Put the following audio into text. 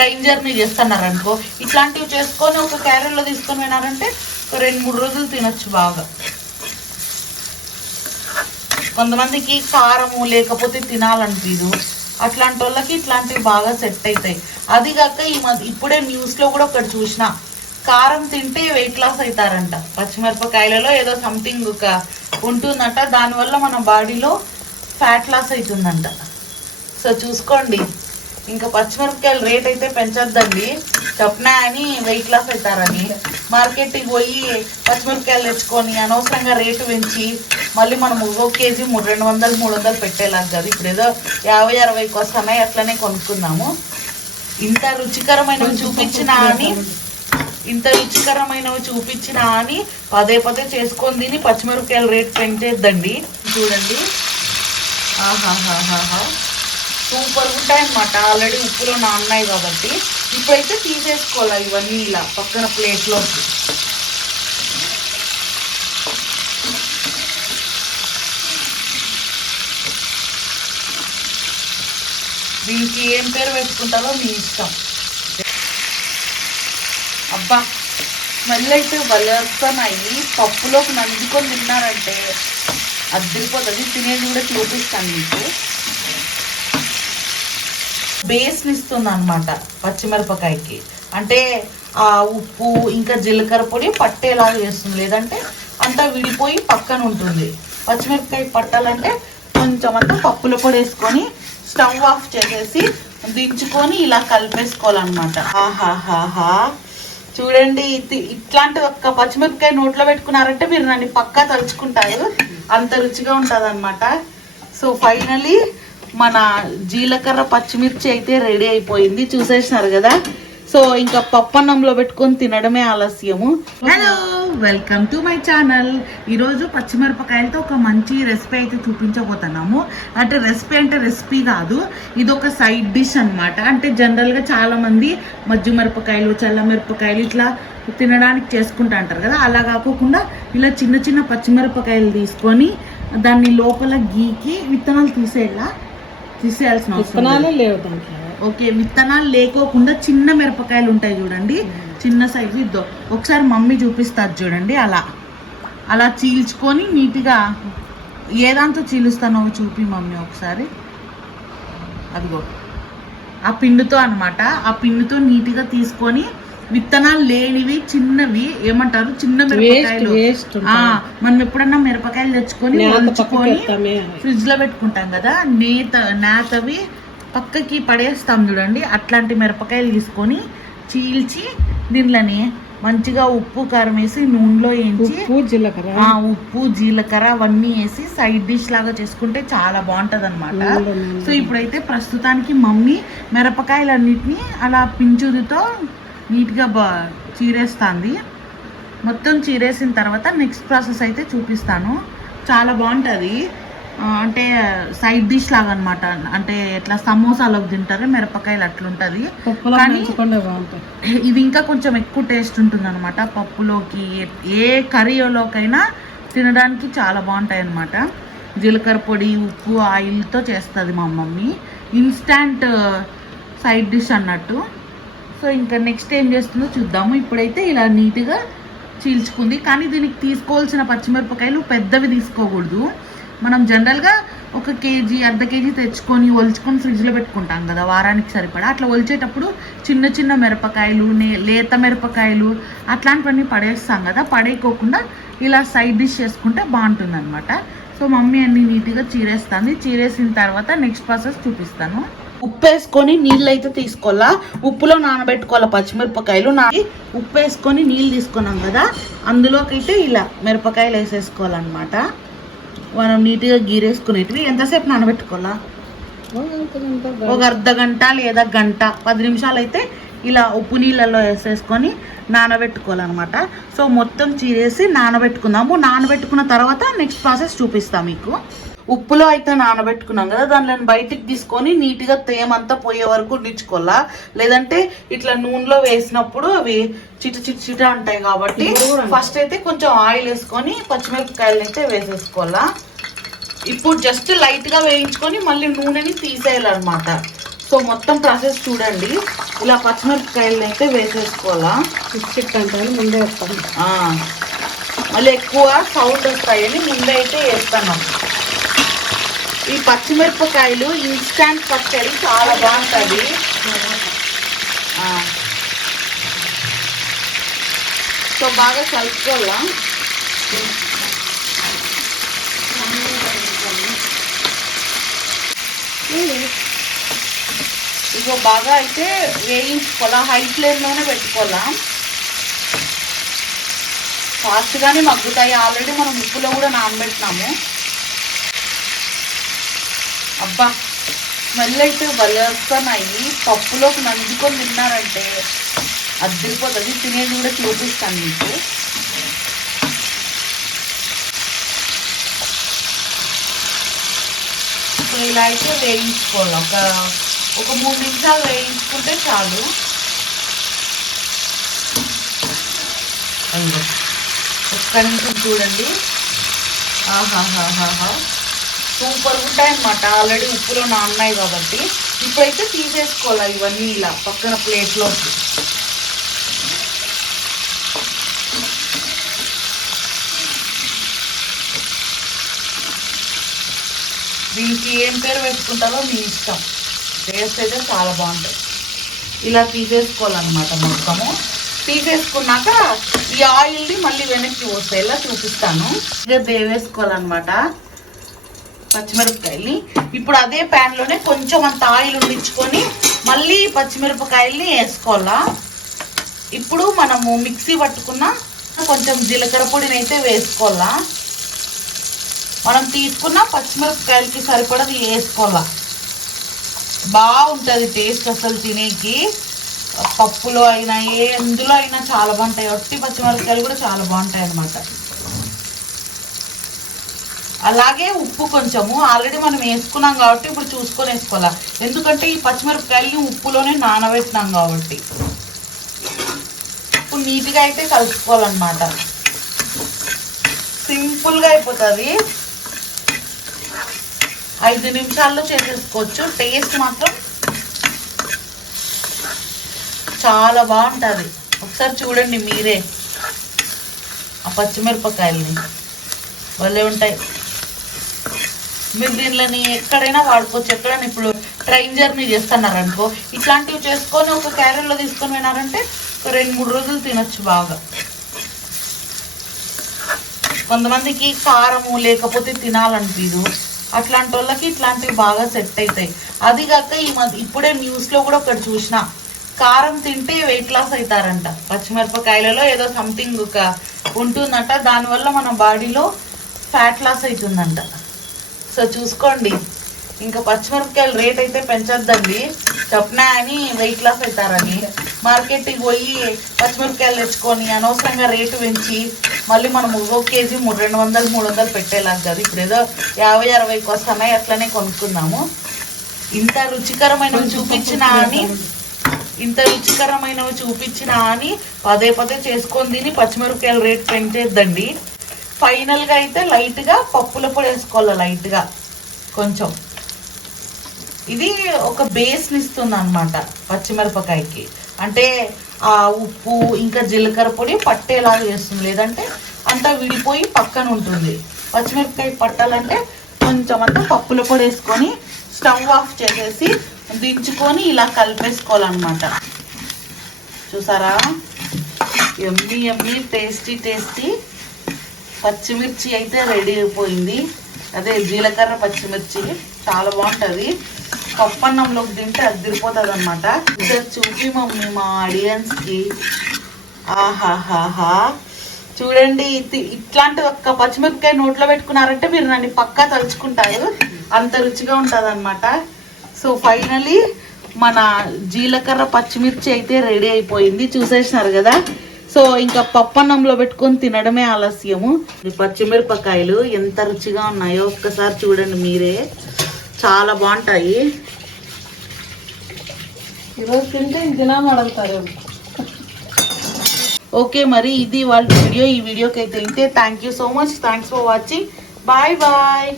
Train journey చేస్తున్నారు అనుకో ఇట్లాంటివి చేసుకొని ఒక క్యారెట్లో తీసుకొని పోయినారంటే రెండు మూడు రోజులు తినొచ్చు బాగా. కొంతమందికి కారము లేకపోతే తినాలనిపిదు. అట్లాంటి వాళ్ళకి ఇట్లాంటివి బాగా సెట్ అవుతాయి అది కాక ఈ మధ్య ఇప్పుడే న్యూస్లో కూడా ఒకటి చూసిన కారం తింటే వెయిట్ లాస్ అవుతారంట పచ్చిమిరపకాయలలో ఏదో సంథింగ్ ఒక ఉంటుందంట. దానివల్ల మన బాడీలో ఫ్యాట్ లాస్ అవుతుందంట. సో చూసుకోండి. ఇంకా పచ్చిమిరపకాయల రేట్ అయితే పెంచొద్దండి. చెప్పనా అని వెయిట్ లాస్ అవుతారని. మార్కెట్కి పోయి పచ్చిమిరపకాయలు తెచ్చుకొని అనవసరంగా రేటు పెంచి మళ్ళీ మనం ఒక కేజీ మూడు రెండు వందలు మూడు వందలు పెట్టేలాగా కదా. ఇప్పుడు ఏదో యాభై అరవైకి వస్తున్నాయి అట్లనే కొనుక్కుందాము ఇంత రుచికరమైనవి చూపించినా అని ఇంత రుచికరమైనవి చూపించినా అని పదే పదే చేసుకొని తిని పచ్చిమిరపకాయల రేట్ పెంచేద్దండి. చూడండి. ఆహాహాహాహా. సూపర్ ఉంటాయి అన్నమాట ఆల్రెడీ ఉప్పులో నాన్నాయి కాబట్టి. ఇప్పుడైతే తీసేసుకోవాలి ఇవన్నీ ఇలా పక్కన ప్లేట్లోకి దీనికి ఏం పేరు పెట్టుకుంటారో మీ ఇష్టం. అబ్బా స్మెల్ అయితే వలస్తున్నాయి పప్పులోకి నందుకొని తిన్నారంటే అద్దరిపోతుంది తినేది కూడా చూపిస్తాను మీకు. బేస్ని ఇస్తుంది అనమాట పచ్చిమిరపకాయకి. అంటే ఆ ఉప్పు ఇంకా జీలకర్ర పొడి పట్టేలాగా చేస్తుంది. లేదంటే అంతా విడిపోయి పక్కన ఉంటుంది. పచ్చిమిరపకాయ పట్టాలంటే కొంచెం అంతా పప్పుల పొడి వేసుకొని స్టవ్ ఆఫ్ చేసేసి దించుకొని ఇలా కలిపేసుకోవాలన్నమాట. ఆహాహాహా. చూడండి ఇది- ఇట్లాంటి ఒక్క పచ్చిమిరపకాయ నోట్లో పెట్టుకున్నారంటే మీరు నన్ను పక్కా తలుచుకుంటారు. అంత రుచిగా ఉంటుంది సో ఫైనలీ మన జీలకర్ర పచ్చిమిర్చి అయితే రెడీ అయిపోయింది. చూసేసినారు కదా? సో ఇంకా పప్పన్నంలో పెట్టుకొని తినడమే ఆలస్యము. Hello welcome to my channel ఈరోజు పచ్చిమిరపకాయలతో ఒక మంచి రెసిపీ అయితే చూపించబోతున్నాము. అంటే రెసిపీ అంటే రెసిపీ కాదు ఇది ఒక సైడ్ డిష్ అన్నమాట. అంటే జనరల్గా చాలామంది మజ్జి మిరపకాయలు చల్ల మిరపకాయలు ఇట్లా తినడానికి చేసుకుంటా అంటారు కదా? అలా కాకోకుండా ఇలా చిన్న చిన్న పచ్చిమిరపకాయలు తీసుకొని దాన్ని లోపల గీకి విత్తనాలు తీసేలా తీసేయాల్సిన అవసరం. విత్తనాలే లేవు దాంట్లో. ఓకే విత్తనాలు లేకోకుండా చిన్న మిరపకాయలు ఉంటాయి చూడండి. చిన్న సైజు ఇద్దో. ఒకసారి మమ్మీ చూపిస్తారు చూడండి అలా. అలా చీల్చుకొని నీట్గా ఏ దాంతో చీలుస్తానో చూపి మమ్మీ ఒకసారి. అదిగో. ఆ పిండితో అన్నమాట. ఆ పిండితో నీట్గా తీసుకొని విత్తనాలు లేనివి చిన్నవి ఏమంటారు? చిన్న మిరపకాయలు. మనం ఎప్పుడన్నా మిరపకాయలు తెచ్చుకొని ఎత్తామే ఫ్రిడ్జ్లో పెట్టుకుంటాం కదా నేత నేతవి పక్కకి పడేస్తాం చూడండి. అట్లాంటి మిరపకాయలు తీసుకొని చీల్చి దీనిలోని మంచిగా ఉప్పు కారం వేసి నూనెలో వేయించి ఉప్పు జీలకర్ర. ఉప్పు జీలకర్ర అవన్నీ వేసి సైడ్ డిష్ లాగా చేసుకుంటే చాలా బాగుంటది అనమాట. సో ఇప్పుడైతే ప్రస్తుతానికి మమ్మీ మిరపకాయలన్నిటిని అలా పించుదితో నీట్గా బా చీరేస్తుంది. మొత్తం చీరేసిన తర్వాత నెక్స్ట్ ప్రాసెస్ అయితే చూపిస్తాను. చాలా బాగుంటుంది అంటే సైడ్ డిష్ లాగా అనమాట అంటే ఎట్లా సమోసాలోకి తింటారు మిరపకాయలు అట్లుంటది. కానీ- ఇది ఇంకా కొంచెం ఎక్కువ టేస్ట్ ఉంటుంది అనమాట పప్పులోకి ఏ కర్రీలోకైనా తినడానికి చాలా బాగుంటాయి అనమాట జీలకర్ర పొడి ఉప్పు ఆయిల్తో చేస్తుంది మా మమ్మీ. ఇన్స్టాంట్ సైడ్ డిష్ అన్నట్టు. సో ఇంకా నెక్స్ట్ ఏం చేస్తుందో చూద్దాము. ఇప్పుడైతే ఇలా నీట్గా చీల్చుకుంది. కానీ దీనికి తీసుకోవాల్సిన పచ్చిమిరపకాయలు పెద్దవి తీసుకోకూడదు. మనం జనరల్గా ఒక కేజీ అర్ధ కేజీ తెచ్చుకొని ఒలుచుకొని ఫ్రిడ్జ్లో పెట్టుకుంటాం కదా వారానికి సరిపడా. అట్లా ఒలిచేటప్పుడు చిన్న చిన్న మిరపకాయలు నే లేత మిరపకాయలు అట్లాంటివన్నీ పడేస్తాం కదా. పడేయకోకుండా ఇలా సైడ్ డిష్ చేసుకుంటే బాగుంటుంది అనమాట సో మమ్మీ అన్ని నీట్గా చీరేస్తుంది. చీరేసిన తర్వాత నెక్స్ట్ ప్రాసెస్ చూపిస్తాను. ఉప్పు వేసుకొని నీళ్ళు అయితే తీసుకోవాలా? ఉప్పులో నానబెట్టుకోవాలా పచ్చిమిరపకాయలు? నా ఉప్పు వేసుకొని నీళ్ళు తీసుకున్నాం కదా అందులోకైతే ఇలా మిరపకాయలు వేసేసుకోవాలన్నమాట. మనం నీట్గా గీరేసుకునేటివి. ఎంతసేపు నానబెట్టుకోవాలా? ఒక అర్ధ గంట లేదా గంట పది నిమిషాలు అయితే ఇలా ఉప్పు నీళ్ళల్లో వేసేసుకొని నానబెట్టుకోవాలన్నమాట. సో మొత్తం చీరేసి నానబెట్టుకుందాము. నానబెట్టుకున్న తర్వాత నెక్స్ట్ ప్రాసెస్ చూపిస్తాం మీకు. ఉప్పులో అయితే నానబెట్టుకున్నాం కదా దానిలో బయటికి తీసుకొని నీట్గా తేమంతా పోయే వరకు ఉండించుకోవాలా? లేదంటే ఇట్లా నూనెలో వేసినప్పుడు అవి చిట చిట చిట అంటాయి కాబట్టి ఫస్ట్ అయితే కొంచెం ఆయిల్ వేసుకొని పచ్చిమిరపకాయలు అయితే వేసేసుకోవాలా? ఇప్పుడు జస్ట్ లైట్గా వేయించుకొని మళ్ళీ నూనెని తీసేయాలన్నమాట. సో మొత్తం ప్రాసెస్ చూడండి. ఇలా పచ్చిమిరపకాయలు అయితే వేసేసుకోవాలా? ముందే వస్తాను. మళ్ళీ ఎక్కువ సౌండ్ వస్తాయని ముందే అయితే వేస్తాను. ఈ పచ్చిమిరపకాయలు ఇన్స్టాంట్ పచ్చడి చాలా బాగుంటుంది. సో బాగా కలుపుకోవాలా? ఇగో బాగా అయితే వేయించుకోవాలా? హై ఫ్లేమ్లోనే పెట్టుకోవాలా? ఫాస్ట్గానే మగ్గుతాయి. ఆల్రెడీ మనం ఉప్పులో కూడా నానబెట్టినాము. అబ్బా స్మెల్ అయితే వలస్తున్నాయి పప్పులోకి నంచుకొని తిన్నారంటే అద్దరిపోతుంది తినేది కూడా చూపిస్తాను మీకు. సో ఇలా అయితే వేయించుకోవాలి. ఒక ఒక మూడు నిమిషాలు వేయించుకుంటే చాలు. ఒక్క నిమిషం చూడండి. ఆహాహాహాహా. సూపర్ ఉంటాయి అన్నమాట ఆల్రెడీ ఉప్పులో నాన్నాయి కాబట్టి. ఇప్పుడైతే తీసేసుకోవాలి ఇవన్నీ ఇలా పక్కన ప్లేట్లోకి దీనికి ఏం పేరు పెట్టుకుంటారో మీ ఇష్టం. టేస్ట్ అయితే చాలా బాగుంటుంది ఇలా తీసేసుకోవాలన్నమాట మొత్తము. తీసేసుకున్నాక ఈ ఆయిల్ని మళ్ళీ వెనక్కి వస్తే ఇలా చూపిస్తాను? ఇదే దేవేసుకోవాలన్నమాట పచ్చిమిరపకాయల్ని. ఇప్పుడు అదే pan లోనే కొంచెం అంత ఆయిల్ ఉండించుకొని మళ్ళీ పచ్చిమిరపకాయల్ని వేసుకోవాలా? ఇప్పుడు మనము మిక్సీ పట్టుకున్న కొంచెం జీలకర్ర పొడిని అయితే వేసుకోవాలా? మనం తీసుకున్న పచ్చిమిరపకాయలకి సరిపడది వేసుకోవాలా? బాగుంటుంది టేస్ట్ అసలు తినేకి. పప్పులో అయినా ఏ ఎందులో అయినా చాలా బాగుంటాయి. ఒట్టి పచ్చిమిరపకాయలు కూడా చాలా బాగుంటాయి అన్నమాట అలాగే ఉప్పు కొంచెము. ఆల్రెడీ మనం వేసుకున్నాం కాబట్టి ఇప్పుడు చూసుకొని వేసుకోవాలా. ఎందుకంటే ఈ పచ్చిమిరపకాయలని ఉప్పులోనే నానబెట్టినాం కాబట్టి. ఇప్పుడు నీట్గా అయితే కలుపుకోవాలన్నమాట. సింపుల్గా అయిపోతుంది. ఐదు నిమిషాల్లో చేసేసుకోవచ్చు. టేస్ట్ మాత్రం చాలా బాగుంటుంది. ఒకసారి చూడండి మీరే ఆ పచ్చిమిరపకాయలని. భలే ఉంటాయి. మీరు దీనిలోని ఎక్కడైనా వాడుకోవచ్చు. ఎక్కడైనా ఇప్పుడు ట్రైన్ జర్నీ చేస్తున్నారు అనుకో ఇట్లాంటివి చేసుకొని ఒక క్యారెట్లో తీసుకొని పోయినారంటే ఒక రెండు మూడు రోజులు తినొచ్చు బాగా. కొంతమందికి కారము లేకపోతే తినాలనిపిదు అట్లాంటి వాళ్ళకి ఇట్లాంటివి బాగా సెట్ అవుతాయి. అది కాక ఈ మధ్య ఇప్పుడే న్యూస్లో కూడా ఒకటి చూసిన కారం తింటే వెయిట్ లాస్ అవుతారంట. పచ్చిమిరపకాయలలో ఏదో సంథింగ్ ఒక ఉంటుందంట. దానివల్ల మన బాడీలో ఫ్యాట్ లాస్ అవుతుందంట. సో చూసుకోండి. ఇంకా పచ్చిమిరపకాయలు రేట్ అయితే పెంచొద్దండి. చెప్పనా అని వెయిట్ లాస్ అవుతారని. మార్కెట్కి పోయి పచ్చిమిరపకాయలు తెచ్చుకొని అనవసరంగా రేటు పెంచి మళ్ళీ మనం ఒక కేజీ మూడు రెండు వందలు మూడు వందలు పెట్టేలాగా కదా. ఇప్పుడు ఏదో యాభై అరవైకి వస్తున్నాయి అట్లనే కొనుక్కుందాము ఇంత రుచికరమైనవి చూపించినా అని ఇంత రుచికరమైనవి చూపించినా అని పదే పదే చేసుకొని తిని పచ్చిమిరపకాయల రేట్ పెంచేద్దండి. ఫైనల్గా అయితే లైట్గా పప్పుల పొడి వేసుకోవాలి లైట్గా కొంచెం. ఇది ఒక బేస్ని ఇస్తుంది అనమాట పచ్చిమిరపకాయకి. అంటే ఆ ఉప్పు ఇంకా జీలకర్ర పొడి పట్టేలాగా చేస్తుంది. లేదంటే అంతా విడిపోయి పక్కన ఉంటుంది. పచ్చిమిరపకాయ పట్టాలంటే కొంచెం అంతా పప్పుల పొడి వేసుకొని స్టవ్ ఆఫ్ చేసేసి దించుకొని ఇలా కలిపేసుకోవాలన్నమాట. చూసారా? Yummy yummy tasty tasty. పచ్చిమిర్చి అయితే రెడీ అయిపోయింది. అదే జీలకర్ర పచ్చిమిర్చి చాలా బాగుంటుంది. పప్పన్నంలోకి తింటే అదిరిపోతుంది అనమాట ఇద్దరు చూపి మమ్మీ మా ఆడియన్స్కి ఆహాహాహా. చూడండి ఇట్లాంటి ఒక్క పచ్చిమిరపకాయ నోట్లో పెట్టుకున్నారంటే మీరు నన్ను పక్కా తలుచుకుంటారు. అంత రుచిగా ఉంటుంది అనమాట సో ఫైనలీ మన జీలకర్ర పచ్చిమిర్చి అయితే రెడీ అయిపోయింది. చూసేసినారు కదా? సో ఇంకా పప్పన్నంలో పెట్టుకొని తినడమే ఆలస్యము. ఈ పచ్చిమిరపకాయలు ఎంత రుచిగా ఉన్నాయో ఒక్కసారి చూడండి మీరే. చాలా బాగుంటాయి. ఈరోజు తింటే అడుగుతారు ఓకే మరి ఇది వాళ్ళ వీడియో. ఈ వీడియోకి అయితే thank you so much thanks for watching bye bye